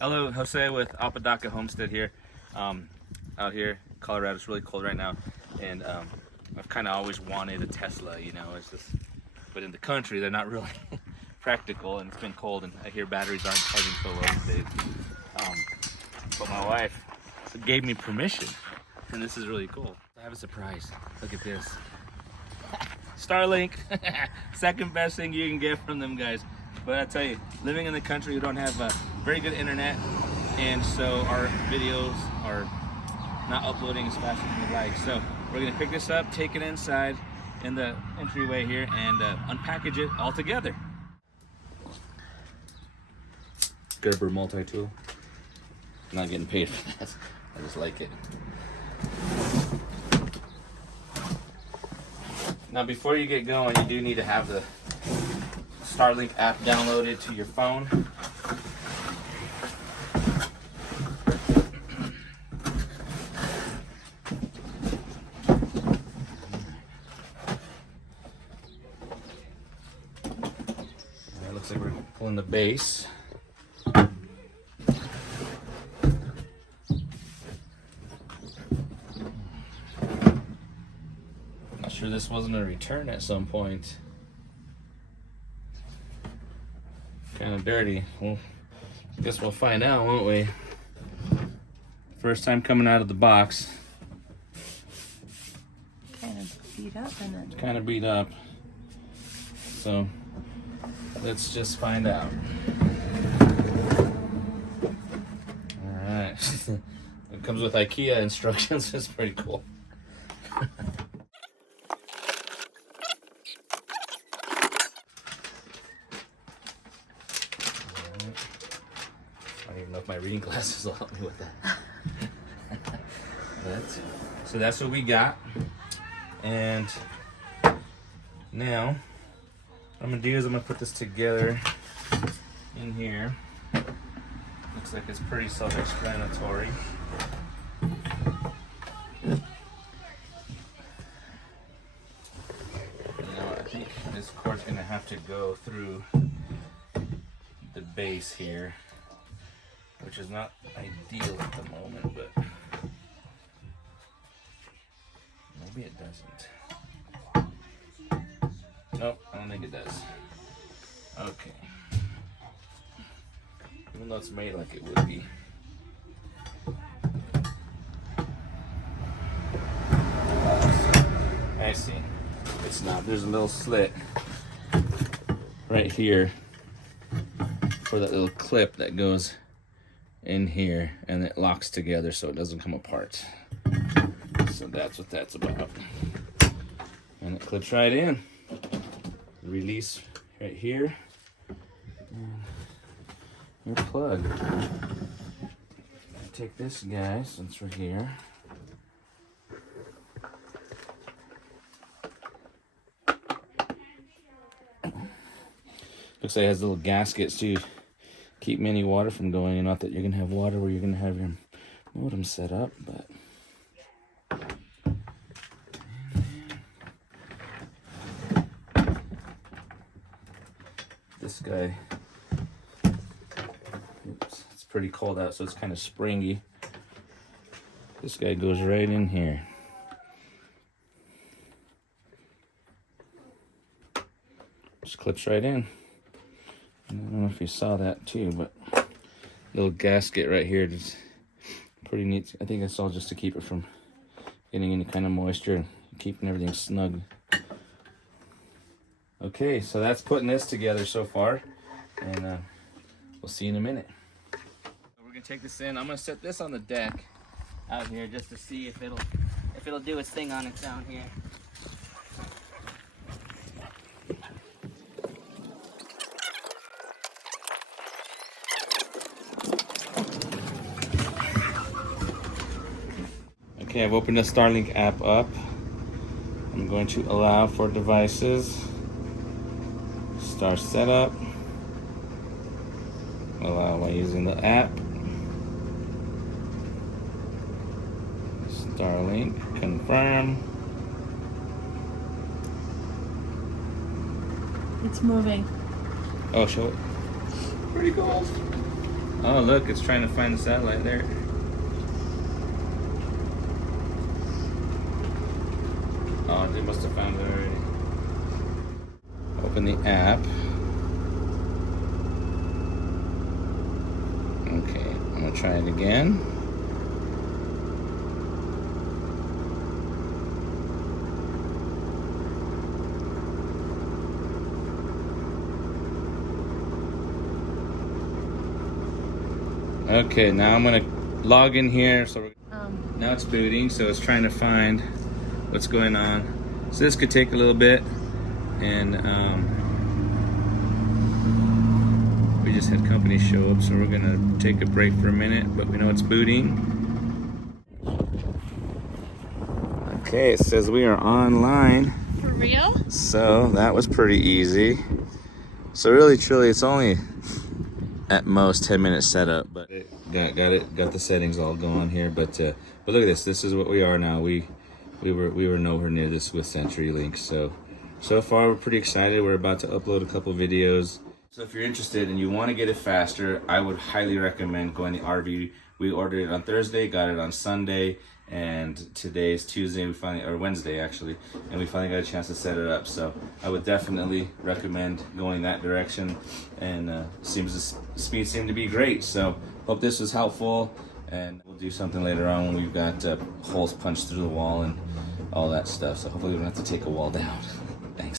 Hello, Jose with Apodaca Homestead here. Out here, Colorado, it's really cold right now, and I've kind of always wanted a Tesla, you know. It's just, but in the country, they're not really practical, and it's been cold, and I hear batteries aren't charging so well these days. But my wife gave me permission, and this is really cool. I have a surprise. Look at this. Starlink, second best thing you can get from them guys. But I tell you, living in the country, we don't have very good internet, and so our videos are not uploading as fast as we'd like. So we're gonna pick this up, take it inside in the entryway here, and unpackage it all together. Gerber multi-tool. I'm not getting paid for that. I just like it. Now, before you get going, you do need to have the Starlink app downloaded to your phone. It looks like we're pulling the base. Not sure this wasn't a return at some point. Kind of dirty. Well, I guess we'll find out, won't we? First time coming out of the box. Kind of beat up, isn't it? Kind of beat up. So let's just find out. All right. It comes with IKEA instructions. It's pretty cool. I don't even know if my reading glasses will help me with that. So that's what we got. And now what I'm gonna do is I'm gonna put this together in here. Looks like it's pretty self-explanatory. I think this cord's gonna have to go through the base here, which is not ideal at the moment, but maybe it doesn't. Nope, I don't think it does. Okay. Even though it's made like it would be. I see. It's not. There's a little slit right here for that little clip that goes in here, and it locks together so it doesn't come apart. So that's what that's about. And it clips right in. Release right here. And your plug. Take this guy since we're here. Looks like it has little gaskets to keep any water from going in. Not that you're gonna have water where you're gonna have your modem set up, but this guy, oops, it's pretty cold out, so it's kind of springy. This guy goes right in here. Just clips right in. I don't know if you saw that too, but little gasket right here, just pretty neat. I think it's all just to keep it from getting any kind of moisture and keeping everything snug. Okay, so that's putting this together so far, and we'll see you in a minute. We're gonna take this in. I'm gonna set this on the deck out here just to see if it'll do its thing on its own here. Okay, I've opened the Starlink app up. I'm going to allow for devices. Start setup. Allow by using the app. Starlink, confirm. It's moving. Oh, show it. Pretty cool. Oh, look, it's trying to find the satellite there. Oh, they must have found it already. Open the app. Okay, I'm gonna try it again. Okay, now I'm gonna log in here. So now it's booting, so it's trying to find what's going on. So this could take a little bit, and we just had company show up, so we're gonna take a break for a minute, but we know it's booting. Okay, it says we are online. For real? So that was pretty easy. So really, truly, it's only at most 10-minute setup, but got the settings all going here. But look at this. This is what we are now. We were nowhere near this with CenturyLink. So far we're pretty excited. We're about to upload a couple videos. So if you're interested and you want to get it faster, I would highly recommend going to RV. We ordered it on Thursday, got it on Sunday, and today is Tuesday. Or Wednesday actually, and we finally got a chance to set it up. So I would definitely recommend going that direction. And the speed seemed to be great. So hope this was helpful, and we'll do something later on when we've got holes punched through the wall and all that stuff. So hopefully we don't have to take a wall down.